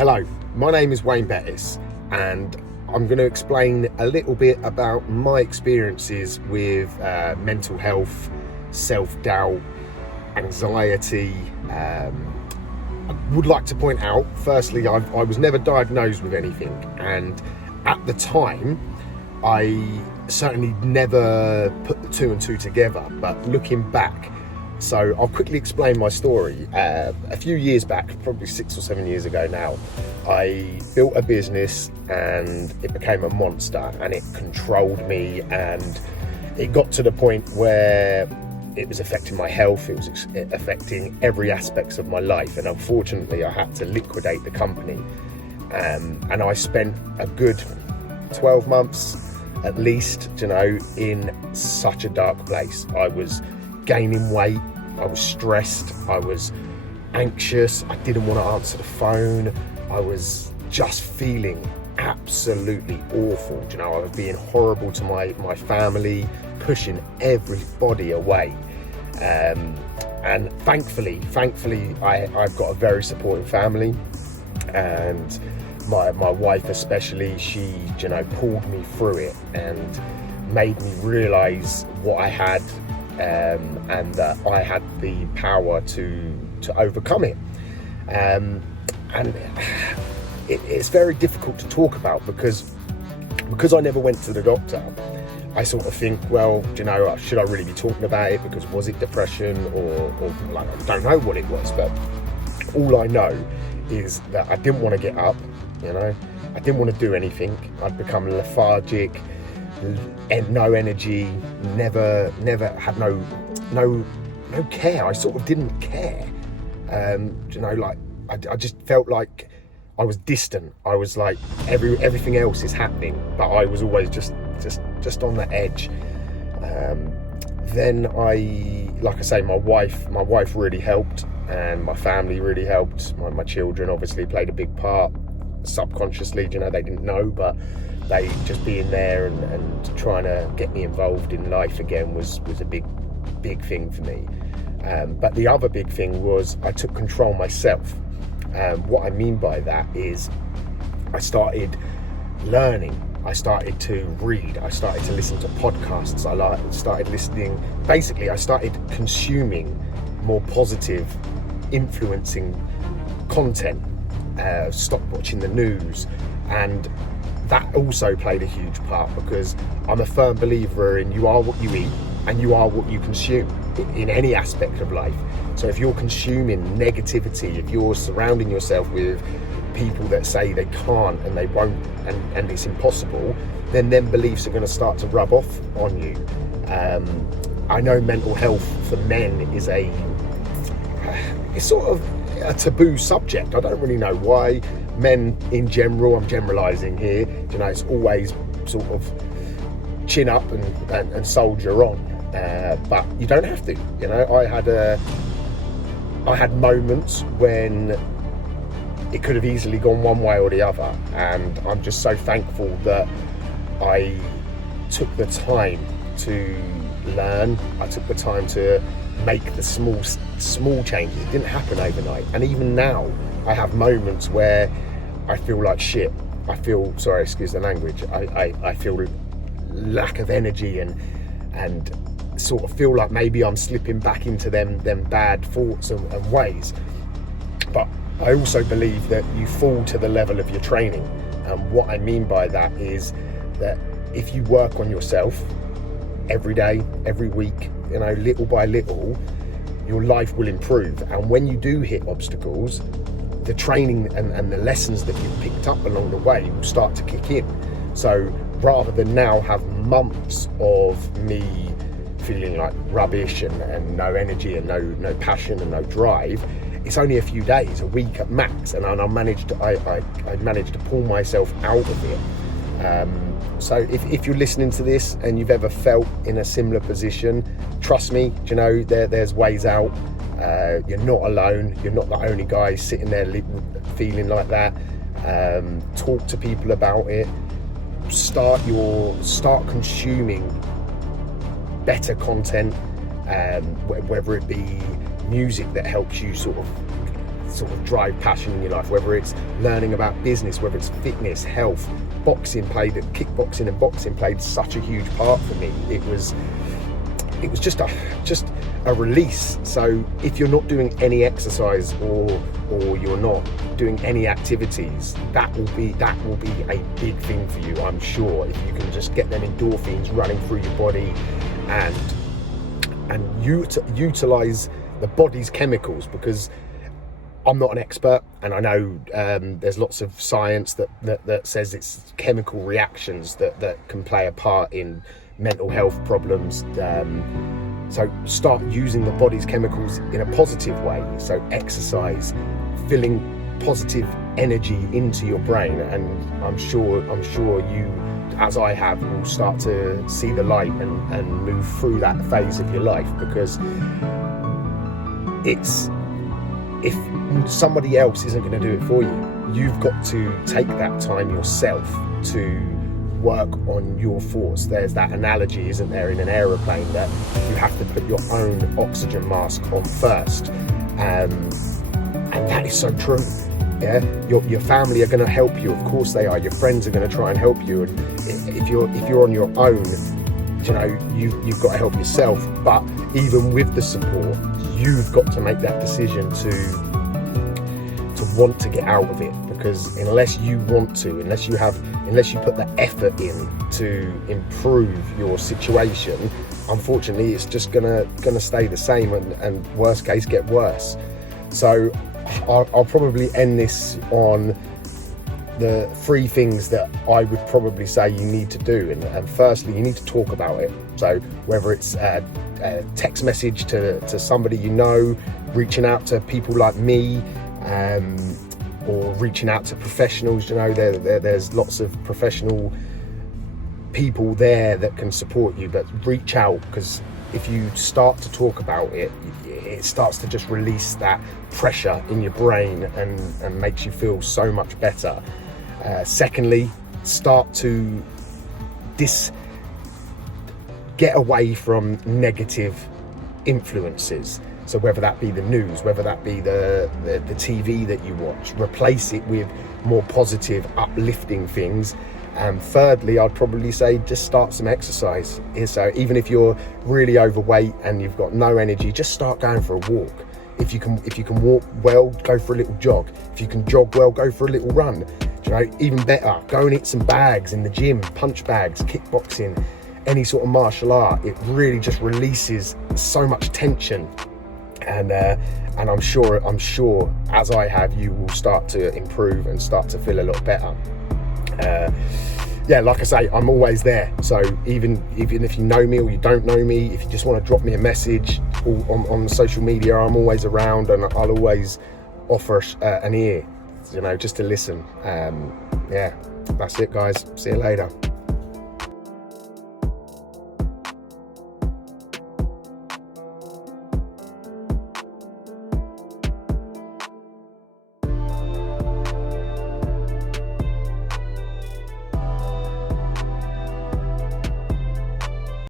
Hello, my name is Wayne Bettess, and I'm going to explain a little bit about my experiences with mental health, self-doubt, anxiety. I would like to point out, firstly, I was never diagnosed with anything, and at the time, I certainly never put the two and two together, but looking back, so I'll quickly explain my story. A few years back, probably 6 or 7 years ago now, I built a business and it became a monster and it controlled me, and it got to the point where it was affecting my health, it was affecting every aspect of my life, and unfortunately I had to liquidate the company. And I spent a good 12 months at least, in such a dark place. I was gaining weight, I was stressed, I was anxious, I didn't want to answer the phone, I was just feeling absolutely awful. I was being horrible to my family, pushing everybody away. And thankfully, I've got a very supportive family, and my wife especially, she pulled me through it and made me realise what I had, and that I had the power to overcome it. And it's very difficult to talk about because I never went to the doctor. I sort of think, well, should I really be talking about it? Because was it depression or like, I don't know what it was, but all I know is that I didn't want to get up, I didn't want to do anything. I'd become lethargic, no energy, never had no care. I sort of didn't care. I just felt like I was distant. I was like everything else is happening, but I was always just on the edge. Then like I say, my wife really helped, and my family really helped. My children obviously played a big part subconsciously. They didn't know, but they just being there and trying to get me involved in life again was a big thing for me. But the other big thing was I took control myself. What I mean by that is I started learning, I started to read, I started to listen to podcasts, I started consuming more positive, influencing content, stopped watching the news, and that also played a huge part, because I'm a firm believer in you are what you eat and you are what you consume in any aspect of life. So if you're consuming negativity, if you're surrounding yourself with people that say they can't and they won't and it's impossible, then beliefs are going to start to rub off on you. I know mental health for men is it's sort of a taboo subject. I don't really know why. Men in general, I'm generalising here, it's always sort of chin up and soldier on, but you don't have to. I had moments when it could have easily gone one way or the other, and I'm just so thankful that I took the time to learn. I took the time to make the small changes. It didn't happen overnight, and even now I have moments where I feel like shit. I feel, sorry, excuse the language, I feel lack of energy and sort of feel like maybe I'm slipping back into them bad thoughts and ways. But I also believe that you fall to the level of your training, and what I mean by that is that if you work on yourself every day, every week, little by little, your life will improve. And when you do hit obstacles, the training and the lessons that you've picked up along the way will start to kick in. So rather than now have months of me feeling like rubbish and no energy and no passion and no drive, it's only a few days, a week at max, and I managed to pull myself out of it. So if you're listening to this and you've ever felt in a similar position, trust me, there's ways out. You're not alone. You're not the only guy sitting there feeling like that. Talk to people about it. Start consuming better content, whether it be music that helps you sort of sort of drive passion in your life, whether it's learning about business, whether it's fitness, health, kickboxing and boxing played such a huge part for me. It was just a release. So if you're not doing any exercise or you're not doing any activities, that will be a big thing for you, I'm sure, if you can just get them endorphins running through your body and utilize the body's chemicals, because I'm not an expert, and I know there's lots of science that says it's chemical reactions that can play a part in mental health problems. So start using the body's chemicals in a positive way. So exercise, filling positive energy into your brain, and I'm sure you, as I have, will start to see the light and move through that phase of your life, because if somebody else isn't going to do it for you, you've got to take that time yourself to work on your thoughts. There's that analogy, isn't there, in an aeroplane, that you have to put your own oxygen mask on first, and that is so true. Yeah, your family are going to help you, of course they are. Your friends are going to try and help you, and if you're on your own, you know, you've got to help yourself. But even with the support, you've got to make that decision to want to get out of it, because unless you want to, unless you put the effort in to improve your situation, unfortunately it's just gonna stay the same, and worst case get worse. So I'll probably end this on the 3 things that I would probably say you need to do. And firstly, you need to talk about it. So whether it's a text message to somebody you know, reaching out to people like me, or reaching out to professionals. You know, there's lots of professional people there that can support you, but reach out, because if you start to talk about it, it starts to just release that pressure in your brain and makes you feel so much better. Secondly, start to get away from negative influences. So whether that be the news, whether that be the TV that you watch, replace it with more positive, uplifting things. And thirdly, I'd probably say just start some exercise. So even if you're really overweight and you've got no energy, just start going for a walk. If you can walk well, go for a little jog. If you can jog well, go for a little run. You know, even better, go and eat some bags in the gym, punch bags, kickboxing, any sort of martial art. It really just releases so much tension. And I'm sure, as I have, you will start to improve and start to feel a lot better. Yeah, like I say, I'm always there. So even if you know me or you don't know me, if you just want to drop me a message on social media, I'm always around, and I'll always offer an ear, you know, just to listen. Yeah, that's it, guys. See you later.